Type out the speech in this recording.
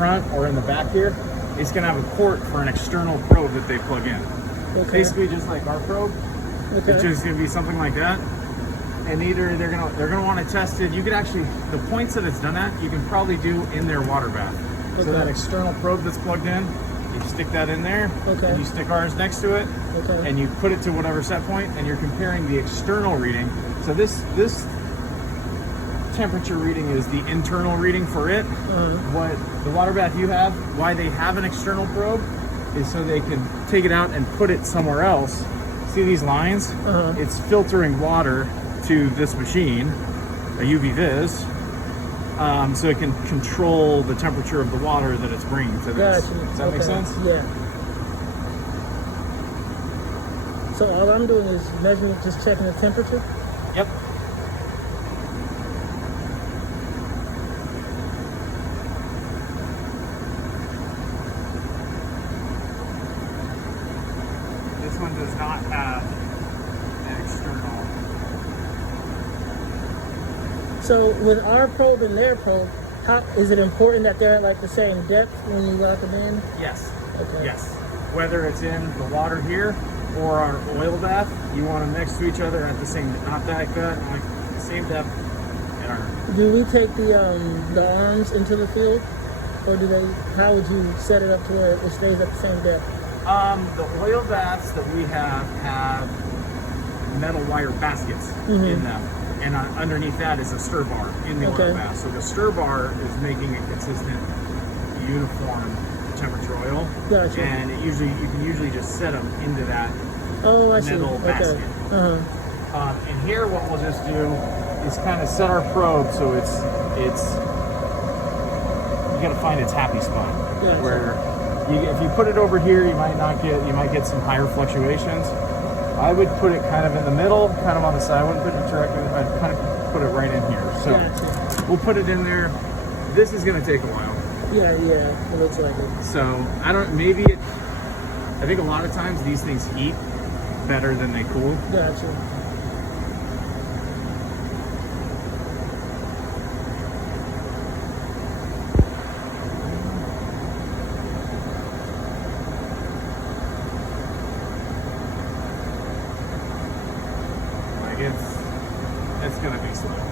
front or in the back here, it's going to have a port for an external probe that they plug in. Okay. Basically, just like our probe, Okay. it's just going to be something like that. And either they're gonna want to test it. You could actually, the points that it's done at, you can probably do in their water bath. So Okay. that external probe that's plugged in, you stick that in there, Okay. and you stick ours next to it, Okay. and you put it to whatever set point, and you're comparing the external reading. So this temperature reading is the internal reading for it. What the water bath you have, why they have an external probe, is so they can take it out and put it somewhere else. See these lines? It's filtering water to this machine, a UV Vis, so it can control the temperature of the water that it's bringing to this. Gotcha. Does that make sense? Yeah. So all I'm doing is measuring, just checking the temperature. Yep. This one does not have an external. So with our probe and their probe, how is it important that they're at like the same depth when you lock them in? Yes. Okay. Yes. Whether it's in the water here or our oil bath, you want them next to each other at the same, not like that, like the same depth. And our, Do we take the arms into the field, or do they? How would you set it up to where it stays at the same depth? the oil baths that we have metal wire baskets in them. And underneath that is a stir bar in the oil bath. So the stir bar is making a consistent, uniform temperature oil. Gotcha. And you can usually just set them into that Oh, I see. metal basket. Okay. And here what we'll just do is kind of set our probe so it's you got to find its happy spot. Gotcha. Where if you put it over here, you might get some higher fluctuations. I would put it kind of in the middle, kind of on the side. I wouldn't put it directly. I'd kind of put it right in here. So Gotcha. we'll put it in there. This is going to take a while. Yeah, it looks like it. So I think a lot of times these things heat better than they cool. Gotcha. Like it's going to be slow.